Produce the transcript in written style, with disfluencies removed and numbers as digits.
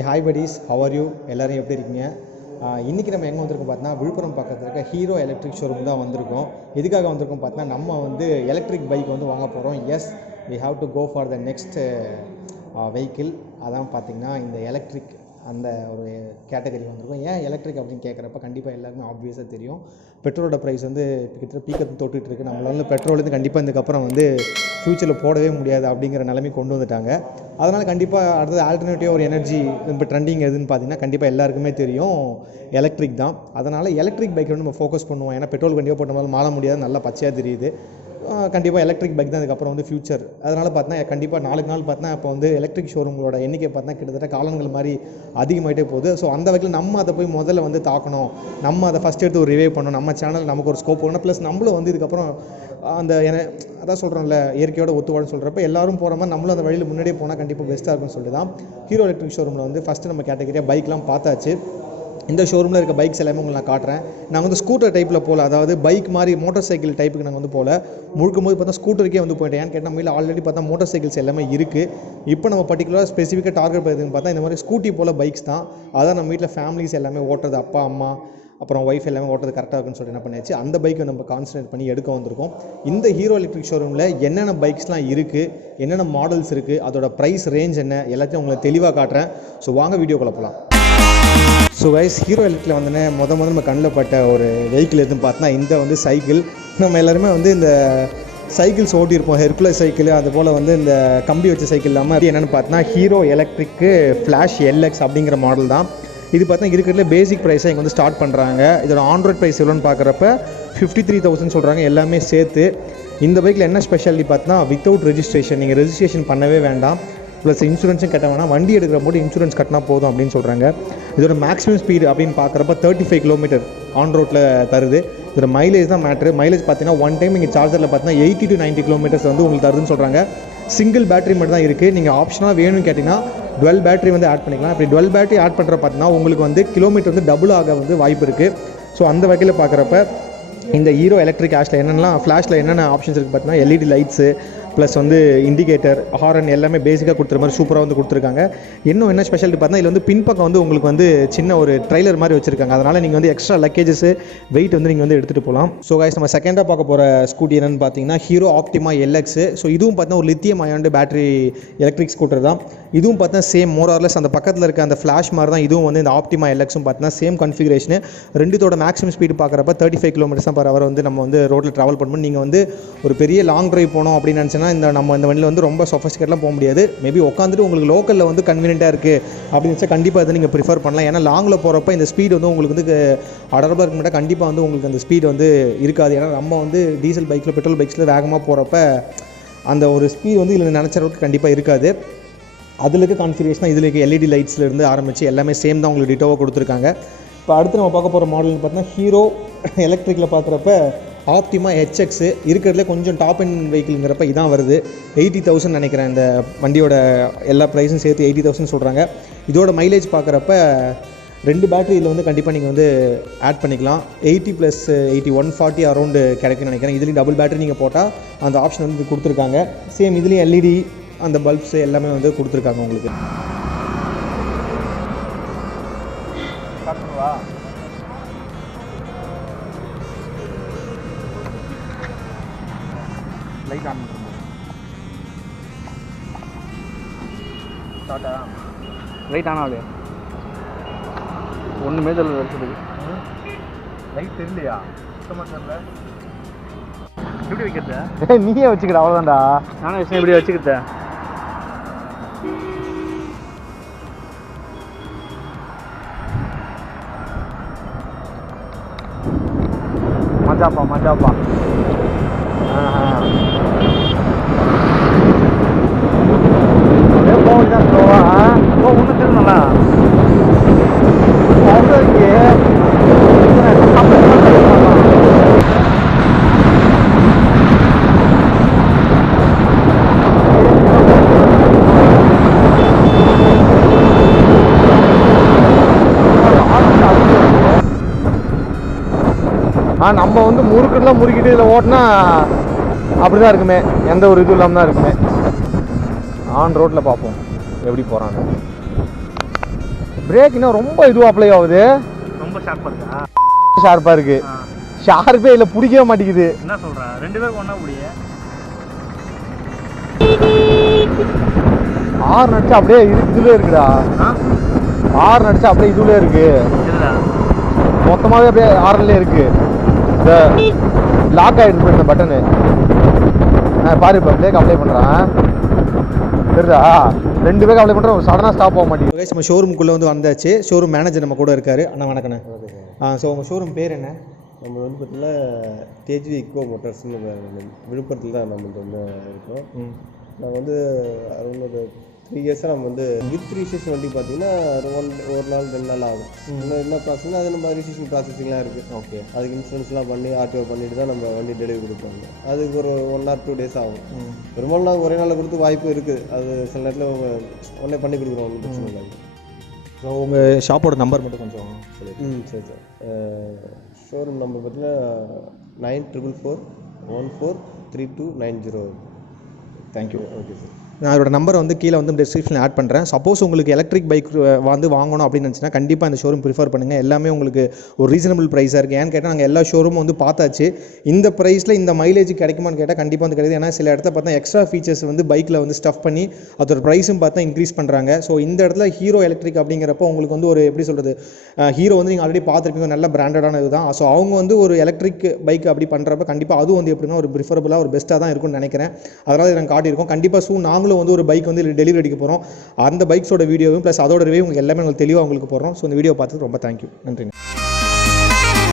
Hi buddies, how are you? எல்லோரும் எப்படி இருக்கீங்க? இன்றைக்கி நம்ம எங்கே வந்திருக்கோம் பார்த்தீங்கன்னா விழுப்புரம் பக்கத்தில் இருக்க ஹீரோ எலக்ட்ரிக் ஷோரூம் தான் வந்திருக்கோம். எதுக்காக வந்திருக்கோம் பார்த்தீங்கன்னா நம்ம வந்து எலக்ட்ரிக் பைக் வந்து வாங்க போகிறோம். Yes, we have to go for the next vehicle. அதான் பார்த்திங்கன்னா இந்த எலக்ட்ரிக் அந்த ஒரு கேட்டகரி வந்திருக்கும். ஏன் எலக்ட்ரிக் அப்படின்னு கேட்குறப்ப கண்டிப்பாக எல்லாருமே ஆப்வியஸாக தெரியும். பெட்ரோலோட ப்ரைஸ் வந்து கிட்டத்தட்ட பீக்கப் தொட்டுட்டு இருக்குது. நம்மளால பெட்ரோல் வந்து கண்டிப்பாக இதுக்கப்புறம் வந்து ஃப்யூச்சரில் போடவே முடியாது அப்படிங்கிற நிலைமை கொண்டு வந்துட்டாங்க. அதனால் கண்டிப்பாக அடுத்தது ஆல்டர்னேட்டிவ் ஒரு எனர்ஜி இப்போ ட்ரெண்டிங் எதுன்னு பார்த்தீங்கன்னா கண்டிப்பாக எல்லாருக்குமே தெரியும் எலக்ட்ரிக் தான். அதனால் எலக்ட்ரிக் பைக் வந்து நம்ம ஃபோக்கஸ் பண்ணுவோம். ஏன்னா பெட்ரோல் கண்டிப்பாக போட்டோம்னாலும் மாற முடியாது, நல்லா பச்சையாக தெரியுது. கண்டிப்பாக எலக்ட்ரிக் பைக் தான் அதுக்கப்புறம் வந்து ஃபியூச்சர். அதனால் பார்த்தீங்கன்னா கண்டிப்பாக நாளுக்கு நாள் பார்த்தீங்கன்னா இப்போ வந்து எலக்ட்ரிக் ஷோரூங்களோட எண்ணிக்கை பார்த்தீங்கன்னா கிட்டத்தட்ட காலங்கள் மாதிரி அதிகமாகிட்டே போகுது. ஸோ அந்த வகையில் நம்ம அதை போய் முதல்ல வந்து தாக்கணும், நம்ம அதை ஃபஸ்ட் எடுத்து ஒரு ரிவைவ் பண்ணணும், நம்ம சேனல் நமக்கு ஒரு ஸ்கோப் வேணும். ப்ளஸ் நம்மளும் வந்து இதுக்கப்புறம் அந்த அதான் சொல்கிறோம்ல இயற்கையோட ஒத்துவாடுன்னு சொல்கிறப்ப எல்லாரும் போகிற மாதிரி நம்மளும் அந்த வழியில் முன்னாடியே போனால் கண்டிப்பாக பெஸ்ட்டாக இருக்கும்னு சொல்லிட்டு தான் ஹீரோ எலக்ட்ரிக் ஷோரூமில் வந்து ஃபஸ்ட்டு நம்ம கேட்டகரியாக பைக்லாம் பார்த்தாச்சு. இந்த ஷோரூமில் இருக்க பைக்ஸ் எல்லாமே உங்களுக்கு நான் காட்டுறேன். நாங்கள் வந்து ஸ்கூட்டர் டைப்பில் போகல, அதாவது பைக் மாதிரி மோட்டார் சைக்கிள் டைப்புக்கு நாங்கள் வந்து போகல, முழுக்கும் போது பார்த்தா ஸ்கூட்டருக்கே வந்து போயிட்டேன். ஏன்னு கேட்டால் நம்ம வீட்டில் ஆல்ரெடி பார்த்தா மோட்டார் சைக்கிள்ஸ் எல்லாமே இருக்குது. இப்போ நம்ம பர்டிகுலராக ஸ்பெசிஃபிக்காக டார்கெட் பண்ணுறதுன்னு பார்த்தா இந்த மாதிரி ஸ்கூட்டி போல் பைக்ஸ் தான். அதான் நம்ம வீட்டில் ஃபேமிலிஸ் எல்லாமே ஓட்டுறது, அப்பா அம்மா அப்புறம் ஒய்ஃப் எல்லாமே ஓட்டுறது கரெக்டாக இருக்குன்னு சொல்லிட்டு என்ன பண்ணியாச்சு, அந்த பைக்கை நம்ம கான்சன்ட்ரேட் பண்ணி எடுக்க வந்திருக்கோம். இந்த ஹீரோ எலக்ட்ரிக் ஷோரூமில் என்னென்ன பைக்ஸ்லாம் இருக்குது, என்னென்ன மாடல்ஸ் இருக்குது, அதோட ப்ரைஸ் ரேஞ்ச் என்ன, எல்லாத்தையும் உங்களுக்கு தெளிவாக காட்டுறேன். ஸோ வாங்க வீடியோக்குள்ள போகலாம். ஸோ வைஸ் ஹீரோ எலக்ட்ரிக்கில் வந்தோடனே முதல் நம்ம கண்ணில் பட்ட ஒரு வெஹிக்கிள் எதுன்னு பார்த்தோன்னா இந்த வந்து சைக்கிள். நம்ம எல்லாருமே வந்து இந்த சைக்கிள்ஸ் ஓட்டியிருப்போம், ஹெர்குலஸ் சைக்கிள், அதுபோல் வந்து இந்த கம்பி வச்ச சைக்கிள் இல்லாமல் என்னென்னு பார்த்தோன்னா ஹீரோ எலக்ட்ரிக்கு ஃப்ளாஷ் எல்எக்ஸ் அப்படிங்கிற மாடல் தான். இது பார்த்தா இருக்கிறதுல பேசிக் ப்ரைஸாக இங்கே வந்து ஸ்டார்ட் பண்ணுறாங்க. இதோட ஆண்ட்ராய்ட் ப்ரைஸ் எவ்வளோன்னு பார்க்குறப்ப 53,000 சொல்கிறாங்க எல்லாமே சேர்த்து. இந்த பைக்கில் என்ன ஸ்பெஷாலிட்டி பார்த்தா வித்தவுட் ரெஜிஸ்ட்ரேஷன், நீங்கள் ரெஜிஸ்ட்ரேஷன் பண்ணவே வேண்டாம், ப்ளஸ் இன்சூரன்ஸும் கட்ட வேணாம், வண்டி எடுக்கிற போது இன்சூரன்ஸ் கட்டினா போதும் அப்படின்னு சொல்கிறாங்க. இதோட மேக்ஸிமம் ஸ்பீடு அப்படின்னு பார்க்குறப்ப 35 கிலோமீட்டர் ஆன் ரோட்டில் தருது. இதோட மைலேஜ் தான் மேட்ரு. மைலேஜ் பார்த்தீங்கன்னா ஒன் டைம் நீங்கள் சார்ஜரில் பார்த்தீங்கன்னா 80 to 90 கிலோமீட்டர்ஸ் வந்து உங்களுக்கு தருதுன்னு சொல்கிறாங்க. சிங்கிள் பேட்டரி மட்டும் தான் இருக்குது. நீங்கள் ஆப்ஷனாக வேணும்னு கேட்டிங்கன்னா 12 பேட்டரி வந்து ஆட் பண்ணிக்கலாம். அப்படி 12 பேட்டரி ஆட் பண்ணுற பார்த்தீங்கன்னா உங்களுக்கு வந்து கிலோமீட்டர் வந்து டபுள் ஆக வந்து வாய்ப்பு இருக்குது. ஸோ அந்த வகையில் பார்க்குறப்ப இந்த ஹீரோ எலக்ட்ரிக் ஆஷில் என்னென்னலாம் ஃப்ளாஷில் என்னென்ன ஆப்ஷன்ஸ் இருக்குது பார்த்தீங்கன்னா எல்இடி லைட்ஸு ப்ளஸ் வந்து இண்டிகேட்டர், ஹாரன் எல்லாமே பேசிக்காக கொடுத்துற மாதிரி சூப்பராக வந்து கொடுத்துருக்காங்க. இன்னும் என்ன ஸ்பெஷாலிட்டி பார்த்தா இதில் வந்து பின்பக்கம் வந்து உங்களுக்கு வந்து சின்ன ஒரு ட்ரைலர் மாதிரி வச்சுருக்காங்க. அதனால் நீங்கள் வந்து எக்ஸ்ட்ரா லக்கேஜஸ் வெயிட் வந்து நீங்கள் வந்து எடுத்துகிட்டு போகலாம். ஸோ கைஸ் நம்ம செகண்டாக பார்க்க போகிற ஸ்கூட்டி என்னென்னு பார்த்தீங்கன்னா ஹீரோ ஆப்டிமா எல்எக்ஸு. ஸோ இதுவும் பார்த்தீங்கன்னா ஒரு லித்தியம் அயான்டு பேட்டரி எலக்ட்ரிக் ஸ்கூட்டர் தான். இதுவும் பார்த்தீங்கன்னா சேம் மோரார்லெஸ் அந்த பக்கத்தில் இருக்க அந்த ஃப்ளாஷ் மாதிரி தான் இதுவும் வந்து இந்த ஆப்டிமா எல்எக்ஸும் பார்த்தீங்கன்னா சேம் கன்ஃபிகரேஷனு. ரெண்டுத்தோட மேக்ஸிமம் ஸ்பீடு பார்க்குறப்ப 35 கிலோமீட்டர்ஸ் தான் பர் ஹவர் வந்து நம்ம வந்து ரோட்டில் ட்ராவல் பண்ணும்போது நீங்கள் வந்து ஒரு பெரிய லாங் ட்ரைவ் போனோம் அப்படின்னு நினச்சேன்னா நம்ம இந்த வண்டியில் வந்து ரொம்ப சொஃபஸ்டிகேட்லாம் போக முடியாது. மேபி உட்காந்துட்டு உங்களுக்கு லோக்கலில் வந்து கன்வீனியண்ட்டாக இருக்குது அப்படின்னு வச்சா கண்டிப்பாக அதை நீங்கள் ப்ரிஃபர் பண்ணலாம். ஏன்னா லாங்கில் போகிறப்ப இந்த ஸ்பீடு வந்து உங்களுக்கு வந்து அடர்பாக இருக்க மாட்டா, கண்டிப்பாக வந்து உங்களுக்கு அந்த ஸ்பீடு வந்து இருக்காது. ஏன்னா நம்ம வந்து டீசல் பைக்கில் பெட்ரோல் பைக்ஸில் வேகமாக போகிறப்ப அந்த ஒரு ஸ்பீடு வந்து இதில் நினச்ச அளவுக்கு கண்டிப்பாக இருக்காது. அதில் இருக்க கான்ஃபிகரேஷன் இதில் இருக்க எல்இடி லைட்ஸ்லேருந்து ஆரம்பித்து எல்லாமே சேம் தான் உங்களுக்கு டிட்டோவாக கொடுத்துருக்காங்க. இப்போ அடுத்து நம்ம பார்க்க போகிற மாடல்னு பார்த்தீங்கன்னா ஹீரோ எலக்ட்ரிக்கில் பார்க்குறப்ப ஆப்டிமா ஹெச்எக்ஸு இருக்கிறதுல கொஞ்சம் டாப் அண்ட் வெஹிக்கிள்ங்கிறப்ப இதான் வருது. 80,000 நினைக்கிறேன். இந்த வண்டியோட எல்லா ப்ரைஸும் சேர்த்து 80,000 சொல்கிறாங்க. இதோட மைலேஜ் பார்க்குறப்ப 2 பேட்டரி இதில் வந்து கண்டிப்பாக நீங்கள் வந்து ஆட் பண்ணிக்கலாம். 80 + 80 140 அரௌண்டு கிடைக்குன்னு நினைக்கிறேன். இதுலேயும் டபுள் பேட்டரி நீங்கள் போட்டால் அந்த ஆப்ஷன் வந்து கொடுத்துருக்காங்க. சேம் இதுலேயும் எல்இடி அந்த பல்ப்ஸு எல்லாமே வந்து கொடுத்துருக்காங்க உங்களுக்கு. லைட் ஆன் ஸ்டார்ட்டா லைட் ஆன் ஆகலையா? ஒன்றுமே தெரியல வருஷத்துக்கு லைட் தெரியலையா? சுத்தமாக தெரியல. எப்படி வைக்கிறத? நீயே வச்சுக்கிற அவ்வளோதான்டா. நானும் விஷயம் எப்படி வச்சுக்கிட்ட? மஜாப்பா அப்படியே போகலாம் ஸ்லோவா. ஒன்று திருநா நம்ம வந்து முறுக்குலாம் முறுக்கிட்டு இதில் ஓட்டினா அப்படி தான் இருக்குமே, எந்த ஒரு இதுவும் இல்லாமல் தான் இருக்குமே. ஆன் ரோட்டில் பார்ப்போம் எப்படி போகிறாங்க. பிரேக் இன்னும் ரொம்ப இதுவாக அப்ளை ஆகுது. ரொம்ப ஷார்ப்பாக இருக்கு. ஷார்ப்பே இல்லை, பிடிக்கவே மாட்டேங்குது. என்ன சொல்கிறேன், 2 பேருக்கு ஒன்றா முடிய ஆறு நடிச்சா அப்படியே இதுலேயே இருக்குடா. ஆறு நடிச்சா அப்படியே இதுலேயே இருக்கு. மொத்தமாகவே அப்படியே ஆறுலேயே இருக்கு. இந்த லாக் ஆகிட்டு போயிருந்த பட்டனு பாரு. இப்போ பிரேக் அப்ளை பண்ணுறான் தெரியுதா? 2 பேருக்கு அப்ளை பண்ணுறோம், சடனாக ஸ்டாப் ஆக மாட்டேங்குது. நம்ம ஷோரூமுக்குள்ளே வந்து வந்தாச்சு. ஷோரூம் மேனேஜர் நம்ம கூட இருக்காரு. அண்ணா வணக்கண்ணே. ஸோ உங்கள் ஷோரூம் பேர் என்ன? நம்ம வந்து பார்த்தீங்கன்னா தேஜ்வி இக்கோ மோட்டார்ஸ்னு விழுப்புரத்தில் தான் நம்ம வந்து இருக்கோம். நான் வந்து அரௌண்ட் ஒரு 3 இயர்ஸாக நம்ம வந்து வித் ரிஜிஸ்ட்ரேஷன் வண்டி பார்த்தீங்கன்னா ஒரு நாள் 2 நாள் ஆகும். இன்னும் என்ன ப்ராசஸ்னா அது நம்ம ரிஜிஸ்ட்ரேஷன் ப்ராசஸிங்லாம் இருக்குது. ஓகே, அதுக்கு இன்சூரன்ஸ்லாம் பண்ணி ஆர்டிஓ பண்ணிட்டு தான் நம்ம வண்டி டெலிவரி கொடுப்பாங்க. அதுக்கு ஒரு 1 or 2 days ஆகும். பெரும்பாலும் நாங்கள் ஒரே நாளில் கொடுத்து வாய்ப்பு இருக்குது. அது சில நேரத்தில் உடனே பண்ணி கொடுக்குறோம், ஒன்றும் பிரச்சனை இல்லை. ஸோ உங்கள் ஷாப்போட நம்பர் மட்டும் கொஞ்சம் சரி. சரி சார். ஷோரூம் நம்பர் பார்த்தீங்கன்னா 9441432909. தேங்க்யூ. Okay sir. நான் அதோட நம்பரை வந்து கீழே வந்து டிஸ்கிரிப்ஷனில் ஆட் பண்ணுறேன். சப்போஸ் உங்களுக்கு எலக்ட்ரிக் பைக் வந்து வாங்கணும் அப்படின்னு நினச்சினா கண்டிப்பாக இந்த ஷோரூம் ப்ரிஃபர் பண்ணுங்கள். எல்லாமே உங்களுக்கு ஒரு ரீசனபிள் ப்ரைஸாக இருக்குது. ஏன்னு கேட்டால் நாங்கள் எல்லா ஷோரூமும் வந்து பார்த்தாச்சு. இந்த ப்ரைஸில் இந்த மைலேஜ் கிடைக்குமான்னு கேட்டால் கண்டிப்பாக வந்து கிடையாது. ஏன்னா சில இடத்துல பார்த்தா எக்ஸ்ட்ரா ஃபீச்சர்ஸ் வந்து பைக்கில் வந்து ஸ்டஃப் பண்ணி அதோட ப்ரைஸும் பார்த்தா இன்க்ரீஸ் பண்ணுறாங்க. ஸோ இந்த இடத்துல ஹீரோ எலக்ட்ரிக் அப்படிங்கிறப்போ உங்களுக்கு வந்து ஒரு எப்படி சொல்கிறது, ஹீரோ வந்து நீங்கள் ஆல்ரெடி பார்த்துருப்பீங்க, நல்ல பிராண்டடான இதுதான். ஸோ அவங்க வந்து ஒரு எலக்ட்ரிக் பைக் அப்படி பண்ணுறப்ப கண்டிப்பாக அதுவும் வந்து எப்படின்னா ஒரு ப்ரிஃபரபுளாக ஒரு பெஸ்ட்டாக தான் இருக்கும்னு நினைக்கிறேன். அதனால் இதை நாங்கள் காட்டியிருக்கோம். கண்டிப்பாக நாங்களும் வந்து ஒரு பைக் வந்து டெலிவரி அடிக்க போகிறோம். அந்த பைக்ஸோட வீடியோவும் ப்ளஸ் அதோட ரிவ்யூ உங்களுக்கு எல்லாமே உங்களுக்கு தெளிவாக உங்களுக்கு போடுறோம். ஸோ இந்த வீடியோ பார்த்துட்டு ரொம்ப தேங்க்யூ. நன்றிங்க.